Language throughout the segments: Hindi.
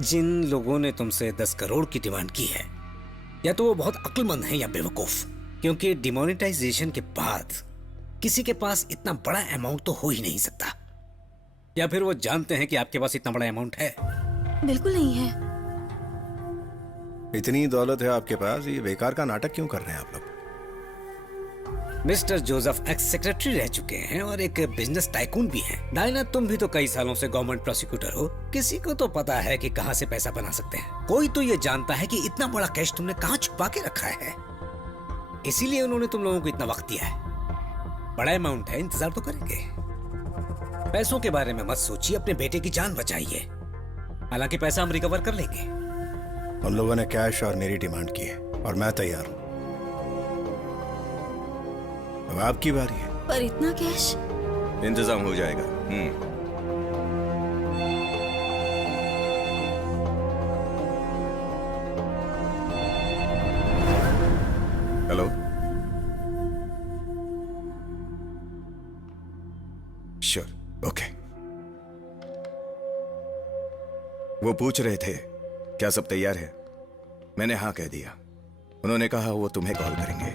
जिन लोगों ने तुमसे 10 करोड़ की डिमांड की है, या तो वो बहुत अक्लमंद हैं या बेवकूफ, क्योंकि डिमोनेटाइजेशन के बाद किसी के पास इतना बड़ा अमाउंट तो हो ही नहीं सकता। या फिर वो जानते हैं कि आपके पास इतना बड़ा अमाउंट है। बिल्कुल नहीं है। इतनी दौलत है आपके पास, ये बेकार का नाटक क्यों कर रहे हैं आप लोग? मिस्टर जोसेफ एक्स सेक्रेटरी रह चुके हैं और एक बिजनेस टाइकून भी हैं। डायना, तुम भी तो कई सालों से गवर्नमेंट प्रोसिक्यूटर हो। किसी को तो पता है कि कहां से पैसा बना सकते हैं। कोई तो ये जानता है कि इतना बड़ा कैश तुमने कहां छुपा के रखा है। इसीलिए उन्होंने तुम लोगों को इतना वक्त दिया है। बड़ा अमाउंट है, इंतजार तो करेंगे। पैसों के बारे में मत सोचिए, अपने बेटे की जान बचाइए। हालांकि पैसा हम रिकवर कर लेंगे। उन लोगों ने कैश और मेरी डिमांड की है और मैं तैयार हूं। अब आपकी बारी है। पर इतना कैश? इंतजाम हो जाएगा। Hello, sure, okay. वो पूछ रहे थे क्या सब तैयार है। मैंने हाँ कह दिया। उन्होंने कहा वो तुम्हें कॉल करेंगे।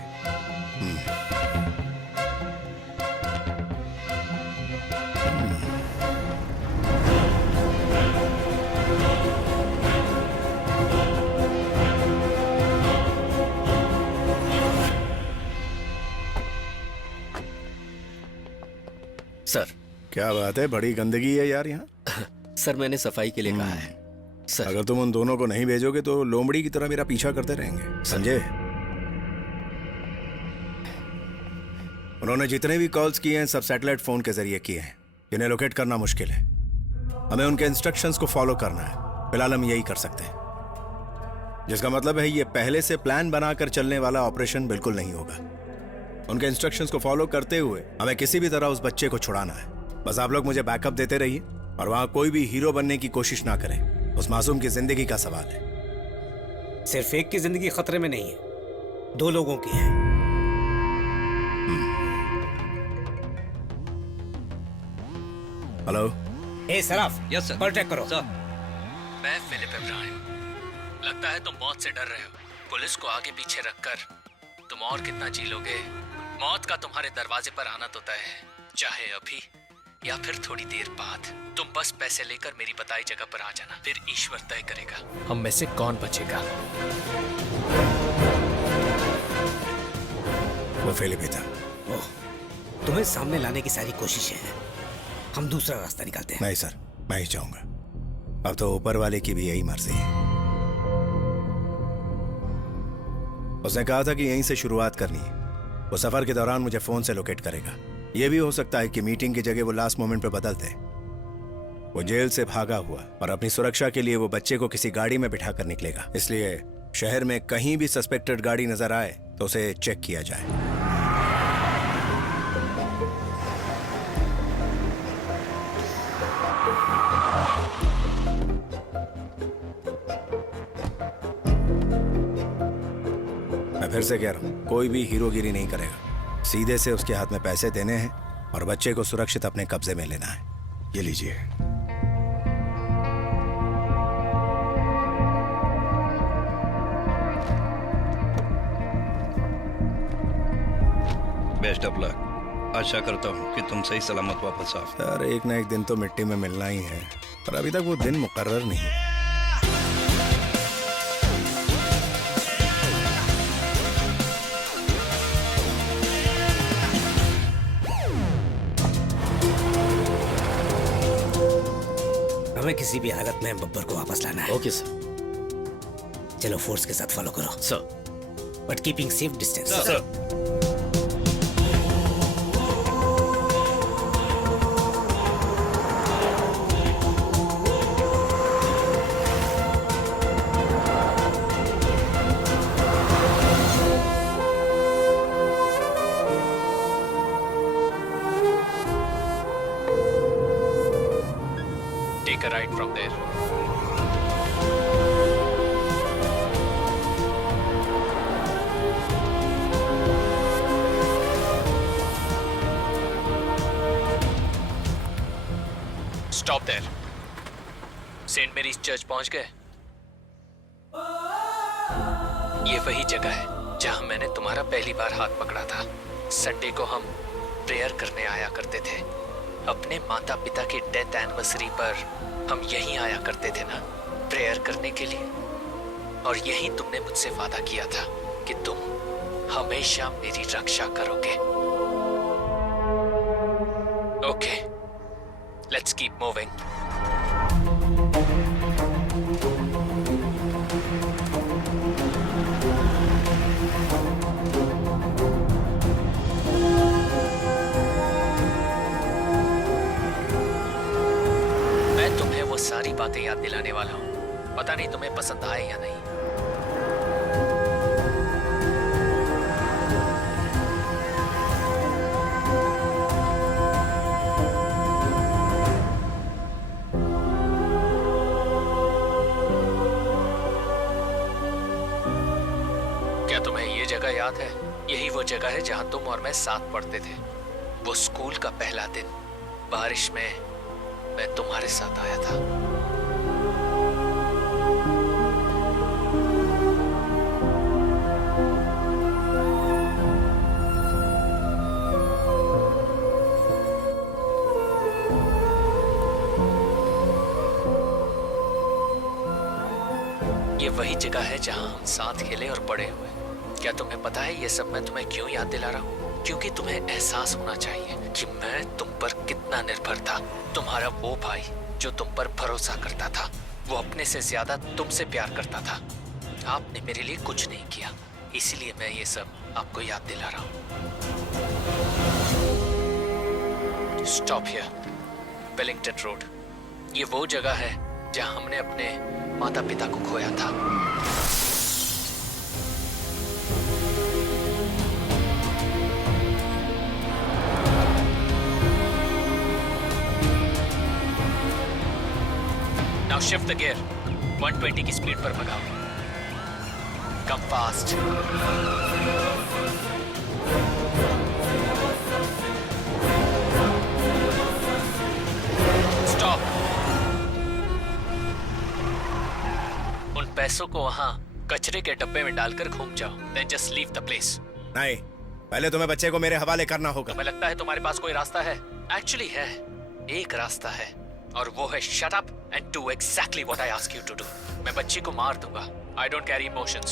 सर। क्या बात है, बड़ी गंदगी है यार यहाँ। सर, मैंने सफाई के लिए कहा है। सर, अगर तुम उन दोनों को नहीं भेजोगे तो लोमड़ी की तरह मेरा पीछा करते रहेंगे, समझे? उन्होंने जितने भी कॉल्स किए हैं सब सैटेलाइट फोन के जरिए किए हैं। इन्हें लोकेट करना मुश्किल है। हमें उनके इंस्ट्रक्शंस को फॉलो करना है। फिलहाल हम यही कर सकते हैं, जिसका मतलब है ये पहले से प्लान बनाकर चलने वाला ऑपरेशन बिल्कुल नहीं होगा। उनके इंस्ट्रक्शंस को फॉलो करते हुए हमें किसी भी तरह उस बच्चे को छुड़ाना है। बस आप लोग मुझे बैकअप देते रहिए और वहां कोई भी हीरो बनने की कोशिश ना करें। उस मासूम की जिंदगी का सवाल है। सिर्फ एक की जिंदगी खतरे में नहीं है, 2 लोगों की है। Hello. A Saraf. Yes sir. Contact करो। सर, मैं फिलिप इब्राहिम। लगता है तुम मौत से डर रहे हो। पुलिस को आगे पीछे रखकर तुम और कितना जी लोगे। मौत का तुम्हारे दरवाजे पर आना तो तय है, चाहे अभी या फिर थोड़ी देर बाद। तुम बस पैसे लेकर मेरी बताई जगह पर आ जाना, फिर ईश्वर तय करेगा हम में से कौन बचेगा। वो फेली बेटा। ओह, तुम्हें सामने लाने की सारी कोशिशें हैं। हम दूसरा रास्ता निकालते हैं। नहीं सर, मैं ही चाहूंगा। अब तो ऊपर वाले की भी यही मर्जी है। उसने कहा था कि यहीं से शुरुआत करनी है। वो सफर के दौरान मुझे फोन से लोकेट करेगा। यह भी हो सकता है कि मीटिंग की जगह वो लास्ट मोमेंट पे बदलते। वो जेल से भागा हुआ और अपनी सुरक्षा के लिए वो बच्चे को किसी गाड़ी में बिठाकर निकलेगा। इसलिए शहर में कहीं भी सस्पेक्टेड गाड़ी नजर आए तो उसे चेक किया जाए। मैं फिर से कह रहा हूं, कोई भी हीरोगिरी नहीं करेगा। सीधे से उसके हाथ में पैसे देने हैं और बच्चे को सुरक्षित अपने कब्जे में लेना है। ये लीजिए। Best of luck. आशा करता हूँ कि तुम सही सलामत वापस आओ। सर, एक ना एक दिन तो मिट्टी में मिलना ही है, पर अभी तक वो दिन मुकर्रर नहीं है। हमें किसी भी हालत में बब्बर को वापस लाना है। Okay sir. चलो, फोर्स के साथ फॉलो करो sir. But keeping safe distance. Sir. Take a right from there. Stop there. Saint Mary's church पहुंच गए? ये वही जगह है जहां मैंने तुम्हारा पहली बार हाथ पकड़ा था। संडे को हम प्रेयर करने आया करते थे। अपने माता पिता की डेथ एनिवर्सरी पर हम यहीं आया करते थे ना, प्रेयर करने के लिए। और यहीं तुमने मुझसे वादा किया था कि तुम हमेशा मेरी रक्षा करोगे। Okay, let's keep moving. मैं तुम्हें वो सारी बातें याद दिलाने वाला हूं। पता नहीं तुम्हें पसंद आए या नहीं। क्या तुम्हें ये जगह याद है? यही वो जगह है जहां तुम और मैं साथ पढ़ते थे। वो स्कूल का पहला दिन, बारिश में मैं तुम्हारे साथ आया था। ये वही जगह है जहां हम साथ खेले और बड़े हुए। क्या तुम्हें पता है ये सब मैं तुम्हें क्यों याद दिला रहा हूँ? क्योंकि तुम्हें एहसास होना चाहिए कि मैं तुम पर कितना निर्भर था। तुम्हारा वो भाई जो तुम पर भरोसा करता था, वो अपने से ज्यादा तुमसे प्यार करता था। आपने मेरे लिए कुछ नहीं किया, इसीलिए मैं ये सब आपको याद दिला रहा हूँ। Stop here, Wellington road. ये वो जगह है जहां हमने अपने माता पिता को खोया था। Now shift the gear. 120 की स्पीड पर भगाओ। Come fast. Stop. उन पैसों को वहां कचरे के डब्बे में डालकर घूम जाओ। Then just leave the place. नहीं, पहले तुम्हें बच्चे को मेरे हवाले करना होगा। तुम्हें लगता है तुम्हारे पास कोई रास्ता है? Actually है, एक रास्ता है, और वो है shut up and do exactly what I ask you to do. मैं बच्ची को मार दूंगा। I don't carry emotions.